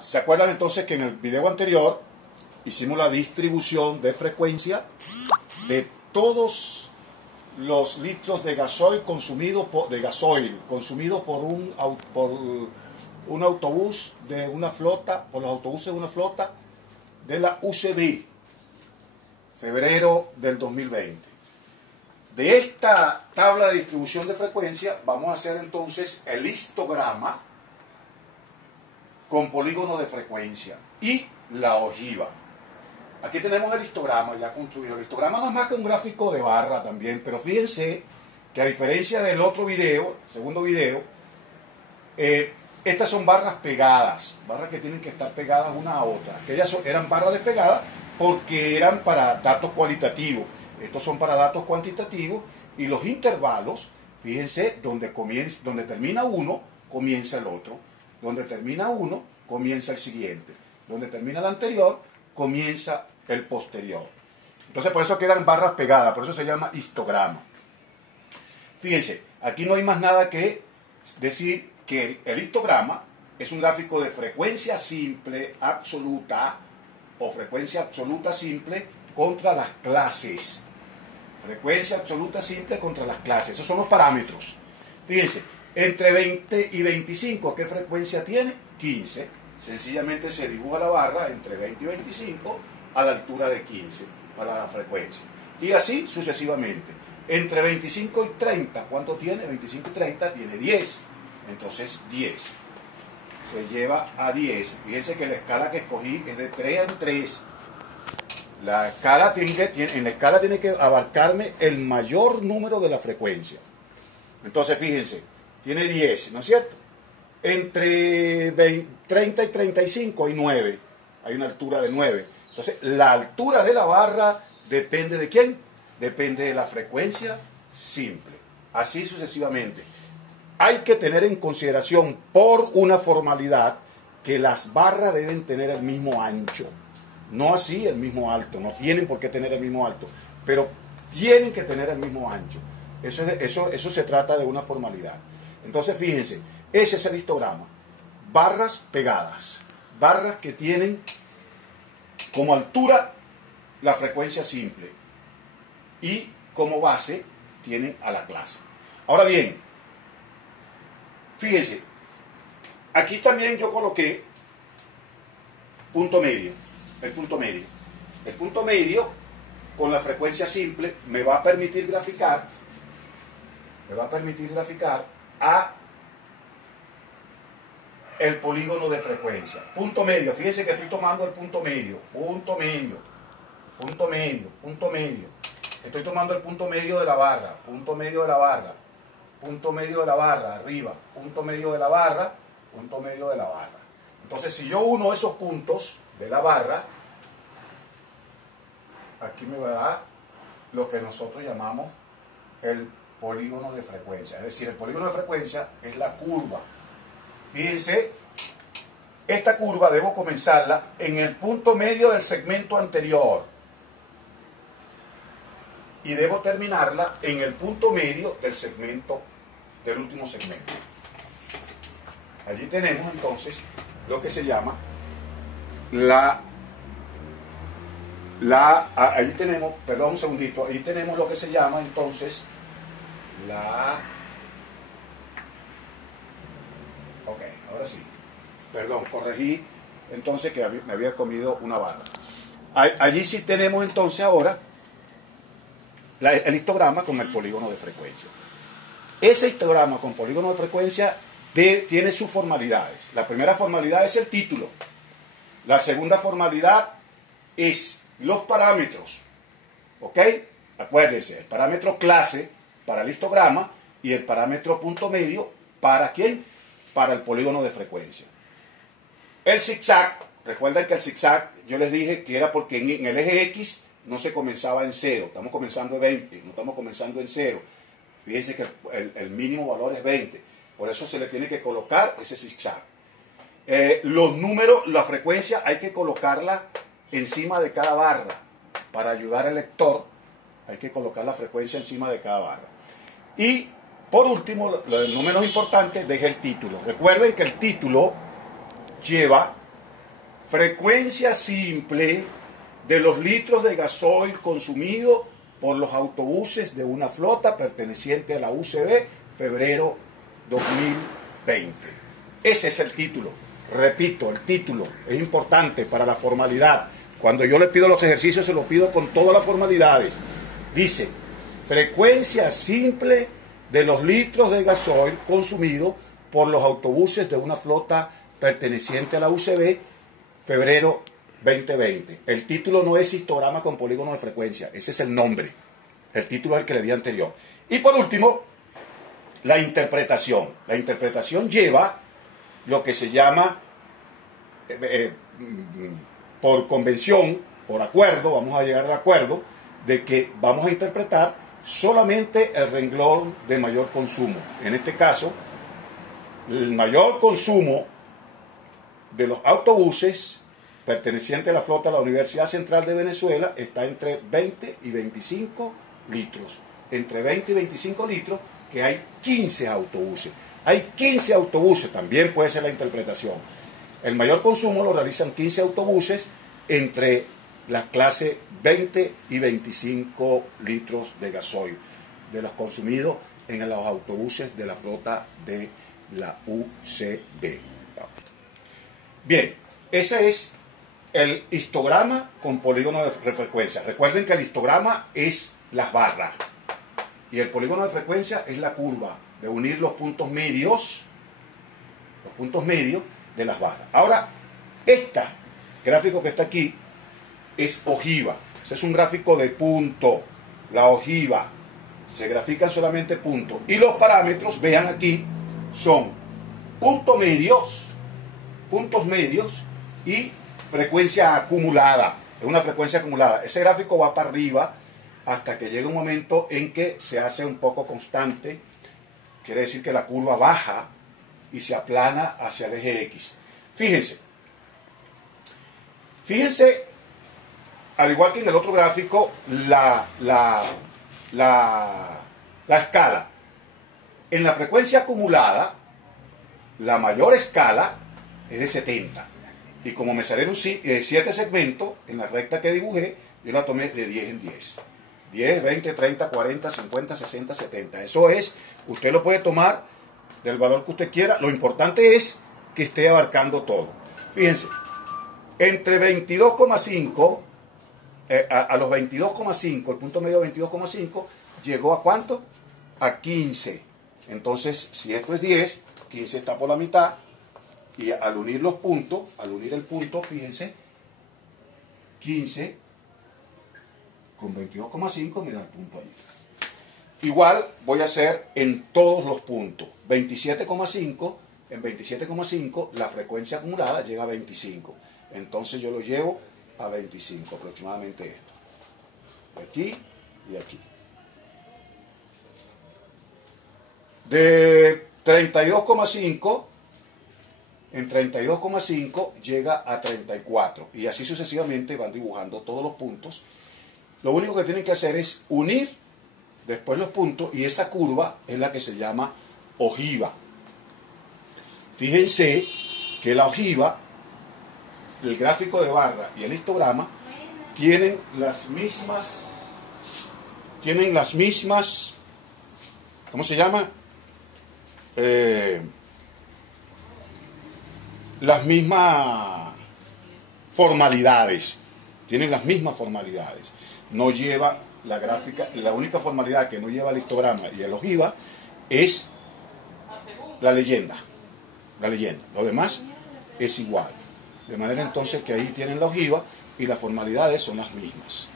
¿Se acuerdan entonces que en el video anterior hicimos la distribución de frecuencia de todos los litros de gasoil consumidos por un autobús de una flota, por los autobuses de una flota de la UCB, febrero del 2020? De esta tabla de distribución de frecuencia vamos a hacer entonces el histograma con polígono de frecuencia y la ojiva. Aquí tenemos el histograma ya construido. El histograma no es más que un gráfico de barra también, pero fíjense que a diferencia del otro video, segundo video, estas son barras pegadas, barras que tienen que estar pegadas una a otra. Aquellas eran barras despegadas porque eran para datos cualitativos. Estos son para datos cuantitativos, y los intervalos, fíjense, donde termina uno, comienza el otro. Donde termina uno, comienza el siguiente. Donde termina el anterior, comienza el posterior. Entonces por eso quedan barras pegadas, por eso se llama histograma. Fíjense, aquí no hay más nada que decir que el histograma es un gráfico de frecuencia simple absoluta o frecuencia absoluta simple contra las clases. Frecuencia absoluta simple contra las clases. Esos son los parámetros. Fíjense, entre 20 y 25, ¿qué frecuencia tiene? 15. Sencillamente se dibuja la barra entre 20 y 25 a la altura de 15 para la frecuencia. Y así sucesivamente. Entre 25 y 30, ¿cuánto tiene? 25 y 30 tiene 10. Entonces 10. Se lleva a 10. Fíjense que la escala que escogí es de 3 en 3. En la escala tiene que abarcarme el mayor número de la frecuencia. Entonces fíjense, tiene 10, ¿no es cierto? Entre 30 y 35 hay 9. Hay una altura de 9. Entonces, la altura de la barra depende ¿de quién? Depende de la frecuencia simple. Así sucesivamente. Hay que tener en consideración, por una formalidad, que las barras deben tener el mismo ancho. No así el mismo alto. No tienen por qué tener el mismo alto. Pero tienen que tener el mismo ancho. Eso se trata de una formalidad. Entonces, fíjense, ese es el histograma. Barras pegadas. Barras que tienen como altura la frecuencia simple. Y como base tienen a la clase. Ahora bien, fíjense, aquí también yo coloqué punto medio. El punto medio. El punto medio con la frecuencia simple me va a permitir graficar a el polígono de frecuencia. Punto medio, fíjense que estoy tomando el punto medio, punto medio. Estoy tomando el punto medio de la barra, punto medio de la barra, arriba, punto medio de la barra, punto medio de la barra. Entonces, si yo uno esos puntos de la barra, aquí me va a dar lo que nosotros llamamos el polígono de frecuencia. Es decir, el polígono de frecuencia es la curva. Fíjense, esta curva debo comenzarla en el punto medio del segmento anterior y debo terminarla en el punto medio del último segmento. Allí tenemos entonces lo que se llama ahí tenemos, perdón un segundito, ahí tenemos lo que se llama entonces ok, ahora sí, perdón, corregí entonces que me había comido una barra. Allí sí tenemos entonces ahora el histograma con el polígono de frecuencia. Ese histograma con polígono de frecuencia tiene sus formalidades. La primera formalidad es el título. La segunda formalidad es los parámetros. ¿Ok? Acuérdense, el parámetro clase para el histograma y el parámetro punto medio ¿para quién? Para el polígono de frecuencia. El zigzag, recuerden que el zigzag yo les dije que era porque en el eje X no se comenzaba en 0, estamos comenzando en 20, no estamos comenzando en 0. Fíjense que el mínimo valor es 20, por eso se le tiene que colocar ese zigzag. Los números, la frecuencia hay que colocarla encima de cada barra. Para ayudar al lector hay que colocar la frecuencia encima de cada barra. Y por último, lo no menos importante, deje el título. Recuerden que el título lleva frecuencia simple de los litros de gasoil consumido por los autobuses de una flota perteneciente a la UCB, febrero 2020. Ese es el título. Repito, el título es importante para la formalidad. Cuando yo le pido los ejercicios, se los pido con todas las formalidades. Dice, frecuencia simple de los litros de gasoil consumido por los autobuses de una flota perteneciente a la UCB, febrero 2020. El título no es histograma con polígono de frecuencia, ese es el nombre. El título es el que le di anterior. Y por último, la interpretación. La interpretación lleva lo que se llama, por convención, por acuerdo, vamos a llegar de acuerdo, de que vamos a interpretar solamente el renglón de mayor consumo. En este caso, el mayor consumo de los autobuses perteneciente a la flota de la Universidad Central de Venezuela está entre 20 y 25 litros. Entre 20 y 25 litros, que hay 15 autobuses. Hay 15 autobuses, también puede ser la interpretación. El mayor consumo lo realizan 15 autobuses entre la clase 20 y 25 litros de gasoil, de los consumidos en los autobuses de la flota de la UCB. Bien, ese es el histograma con polígono de frecuencia. Recuerden que el histograma es las barras y el polígono de frecuencia es la curva de unir los puntos medios de las barras. Ahora, este gráfico que está aquí es ojiva. Ese es un gráfico de punto. La ojiva. Se grafican solamente puntos. Y los parámetros, vean aquí, son puntos medios y frecuencia acumulada. Es una frecuencia acumulada. Ese gráfico va para arriba hasta que llega un momento en que se hace un poco constante. Quiere decir que la curva baja y se aplana hacia el eje X. Fíjense, al igual que en el otro gráfico, la escala. En la frecuencia acumulada, la mayor escala es de 70. Y como me salieron 7 segmentos en la recta que dibujé, yo la tomé de 10 en 10. 10, 20, 30, 40, 50, 60, 70. Eso es, usted lo puede tomar del valor que usted quiera. Lo importante es que esté abarcando todo. Fíjense, entre 22,5, a los 22,5, el punto medio de 22,5, llegó ¿a cuánto? A 15. Entonces, si esto es 10, 15 está por la mitad. Y al unir los puntos, al unir el punto, fíjense, 15 con 22,5, mira el punto ahí. Igual voy a hacer en todos los puntos. 27,5, en 27,5 la frecuencia acumulada llega a 25. Entonces yo lo llevo a 25, aproximadamente esto. De aquí y aquí. De 32,5, en 32,5 llega a 34. Y así sucesivamente van dibujando todos los puntos. Lo único que tienen que hacer es unir después los puntos y esa curva es la que se llama ojiva. Fíjense que la ojiva, el gráfico de barra y el histograma tienen las mismas, ¿cómo se llama? Las mismas formalidades. Tienen las mismas formalidades. No lleva la gráfica, la única formalidad que no lleva el histograma y el ojiva es la leyenda. La leyenda. Lo demás es igual. De manera entonces que ahí tienen la ojiva y las formalidades son las mismas.